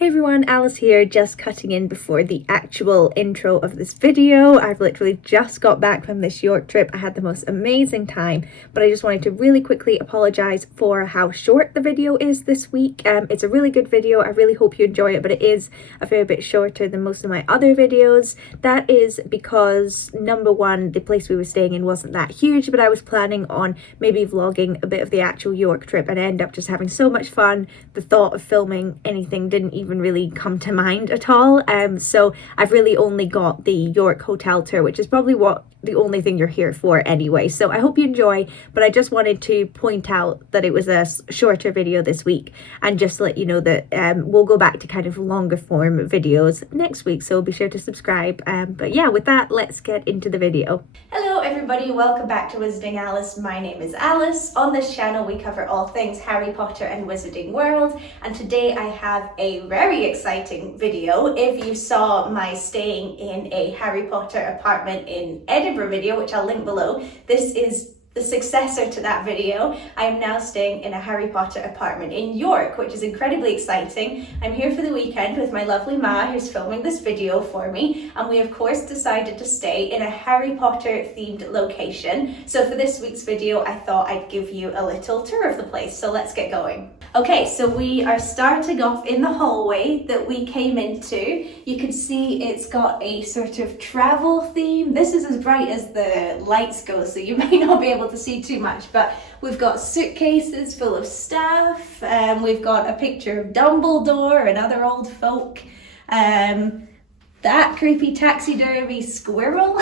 Hey everyone, Alice here, just cutting in before the actual intro of this video. I've literally just got back from this York trip. I had the most amazing time, but I just wanted to really quickly apologise for how short the video is this week. It's a really good video. I really hope you enjoy it, but it is a fair bit shorter than most of my other videos. That is because, number one, the place we were staying in wasn't that huge, but I was planning on maybe vlogging a bit of the actual York trip, and I ended up just having so much fun. The thought of filming anything didn't even really come to mind at all. So I've really only got the York hotel tour, which is probably the only thing you're here for anyway. So I hope you enjoy, but I just wanted to point out that it was a shorter video this week and just let you know that we'll go back to kind of longer form videos next week, so be sure to subscribe. But yeah, with that, let's get into the video. Hello everybody, welcome back to Wizarding Alice. My name is Alice. On this channel we cover all things Harry Potter and Wizarding World, and today I have a very exciting video. If you saw my staying in a Harry Potter apartment in Edinburgh video, which I'll link below, this is the successor to that video. I am now staying in a Harry Potter apartment in York, which is incredibly exciting. I'm here for the weekend with my lovely Ma, who's filming this video for me, and we of course decided to stay in a Harry Potter themed location. So for this week's video, I thought I'd give you a little tour of the place. So let's get going. Okay, so we are starting off in the hallway that we came into. You can see it's got a sort of travel theme. This is as bright as the lights go, so you may not be able to see too much, but we've got suitcases full of stuff. We've got a picture of Dumbledore and other old folk. That creepy taxidermy squirrel.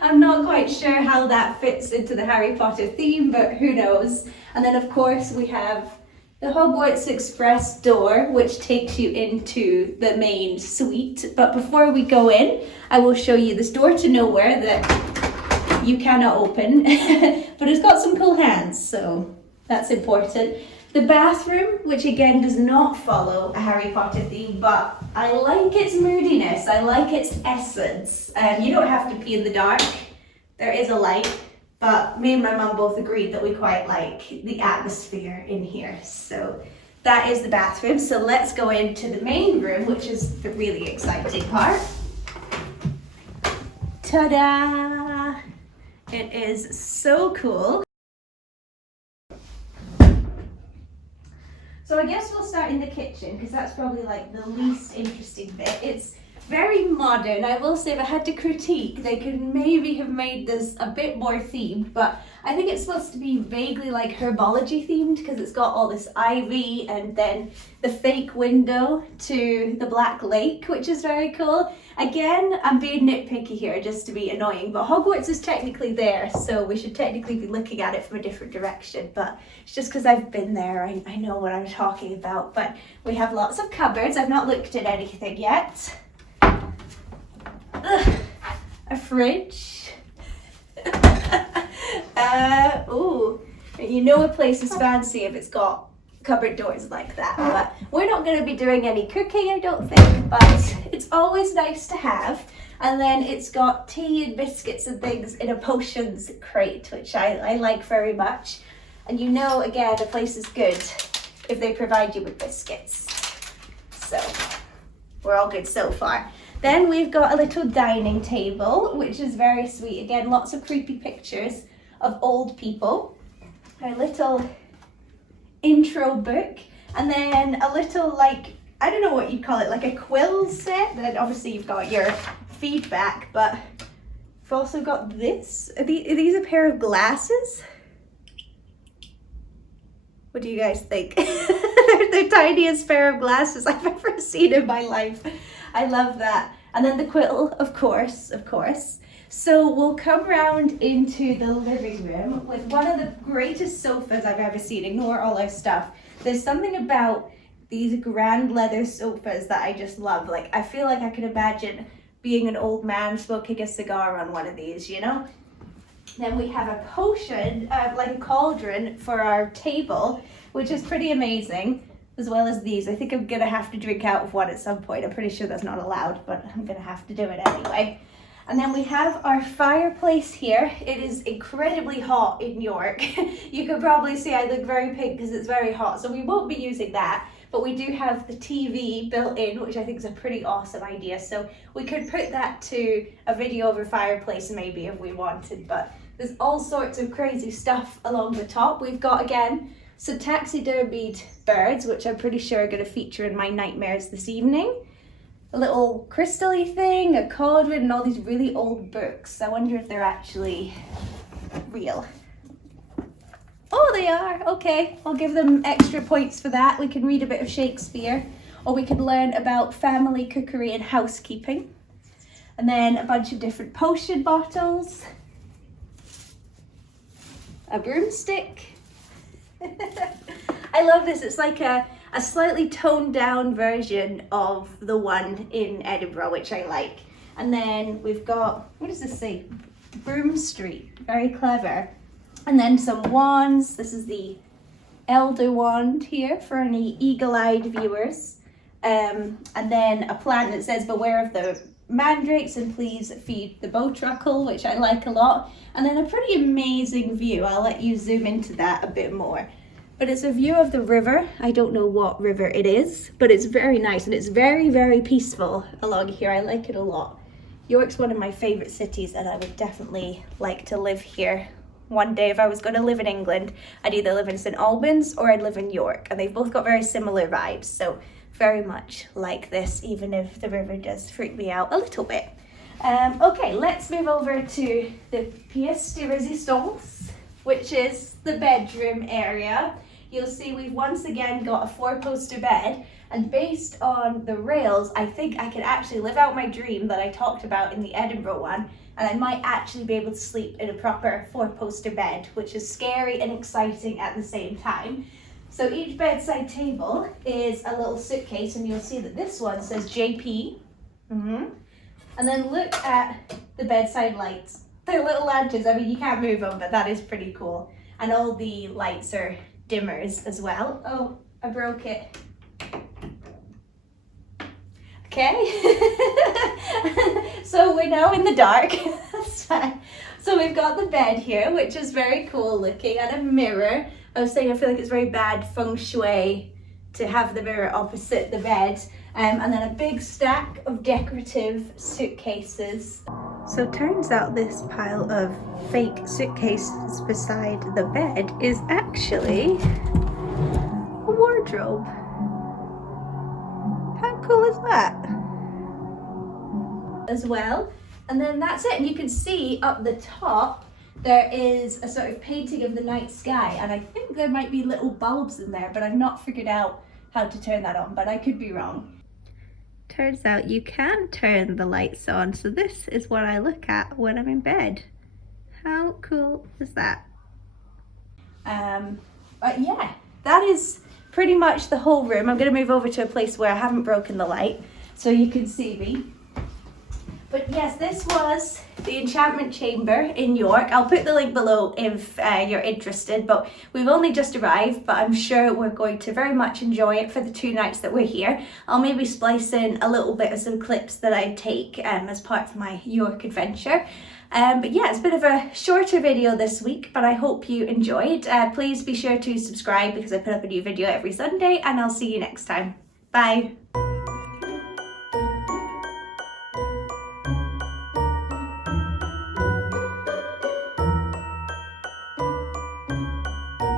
I'm not quite sure how that fits into the Harry Potter theme, but who knows. And then of course we have the Hogwarts Express door, which takes you into the main suite. But before we go in, I will show you this door to nowhere that you cannot open, but it's got some cool hands, so that's important. The bathroom, which again does not follow a Harry Potter theme, but I like its moodiness, I like its essence. You don't have to pee in the dark, there is a light, but me and my mum both agreed that we quite like the atmosphere in here. So that is the bathroom. So let's go into the main room, which is the really exciting part. Ta-da! It is so cool. So I guess we'll start in the kitchen, because that's probably like the least interesting bit. It's very modern. I will say if I had to critique, they could maybe have made this a bit more themed, but I think it's supposed to be vaguely like herbology themed, because it's got all this ivy and then the fake window to the Black Lake, which is very cool. Again, I'm being nitpicky here just to be annoying, but Hogwarts is technically there, so we should technically be looking at it from a different direction, but it's just because I've been there, I know what I'm talking about. But we have lots of cupboards. I've not looked at anything yet. Ugh, a fridge. Ooh, you know a place is fancy if it's got cupboard doors like that, but we're not going to be doing any cooking, I don't think, but it's always nice to have. And then it's got tea and biscuits and things in a potions crate, which I like very much. And you know, again, a place is good if they provide you with biscuits. So we're all good so far. Then we've got a little dining table, which is very sweet. Again, lots of creepy pictures of old people. Our little intro book, and then a little, like, I don't know what you'd call it, like a quill set. Then obviously you've got your feedback, but we've also got this. Are these a pair of glasses? What do you guys think? They're the tiniest pair of glasses I've ever seen in my life. I love that. And then the quill, of course. So we'll come round into the living room with one of the greatest sofas I've ever seen. Ignore all our stuff. There's something about these grand leather sofas that I just love. Like, I feel like I could imagine being an old man smoking a cigar on one of these, you know? Then we have a potion, like a cauldron for our table, which is pretty amazing, as well as these. I think I'm gonna have to drink out of one at some point. I'm pretty sure that's not allowed, but I'm gonna have to do it anyway. And then we have our fireplace here. It is incredibly hot in York. You can probably see I look very pink because it's very hot, so we won't be using that. but we do have the TV built in, which I think is a pretty awesome idea. So we could put that to a video of a fireplace maybe if we wanted, but there's all sorts of crazy stuff along the top. We've got, again, some taxidermied birds, which I'm pretty sure are going to feature in my nightmares this evening. A little crystal-y thing, a codwin, and all these really old books. I wonder if they're actually real. Oh, they are. Okay, I'll give them extra points for that. We can read a bit of Shakespeare, or we could learn about family cookery and housekeeping. And then a bunch of different potion bottles. A broomstick. I love this. It's like a slightly toned down version of the one in Edinburgh, which I like. And then we've got, what does this say? Broom Street. Very clever. And then some wands. This is the Elder Wand here for any eagle-eyed viewers. And then a plant that says, beware of the mandrakes and please feed the bowtruckle, which I like a lot. And then a pretty amazing view. I'll let you zoom into that a bit more. But it's a view of the river. I don't know what river it is, but it's very nice and it's very, very peaceful along here. I like it a lot. York's one of my favourite cities and I would definitely like to live here one day. If I was going to live in England, I'd either live in St Albans or I'd live in York, and they've both got very similar vibes. So very much like this, even if the river does freak me out a little bit. Okay, let's move over to the pièce de résistance, which is the bedroom area. You'll see we've once again got a 4-poster bed, and based on the rails, I think I could actually live out my dream that I talked about in the Edinburgh one, and I might actually be able to sleep in a proper 4-poster bed, which is scary and exciting at the same time. So each bedside table is a little suitcase, and you'll see that this one says JP. And then look at the bedside lights. They're little lanterns. I mean, you can't move them, but that is pretty cool. And all the lights are dimmers as well. Oh, I broke it. Okay. So we're now in the dark. That's fine. So we've got the bed here, which is very cool looking, and a mirror. I was saying I feel like it's very bad feng shui to have the mirror opposite the bed. And then a big stack of decorative suitcases. So it turns out this pile of fake suitcases beside the bed is actually a wardrobe. How cool is that? As well. And then that's it. And you can see up the top there is a sort of painting of the night sky, and I think there might be little bulbs in there, but I've not figured out how to turn that on, but I could be wrong. Turns out you can turn the lights on, so this is what I look at when I'm in bed. How cool is that? But yeah, that is pretty much the whole room. I'm going to move over to a place where I haven't broken the light so you can see me. But yes, this was the Enchantment Chamber in York. I'll put the link below if you're interested, but we've only just arrived, but I'm sure we're going to very much enjoy it for the 2 nights that we're here. I'll maybe splice in a little bit of some clips that I take as part of my York adventure. But yeah, it's a bit of a shorter video this week, but I hope you enjoyed. Please be sure to subscribe because I put up a new video every Sunday, and I'll see you next time. Bye.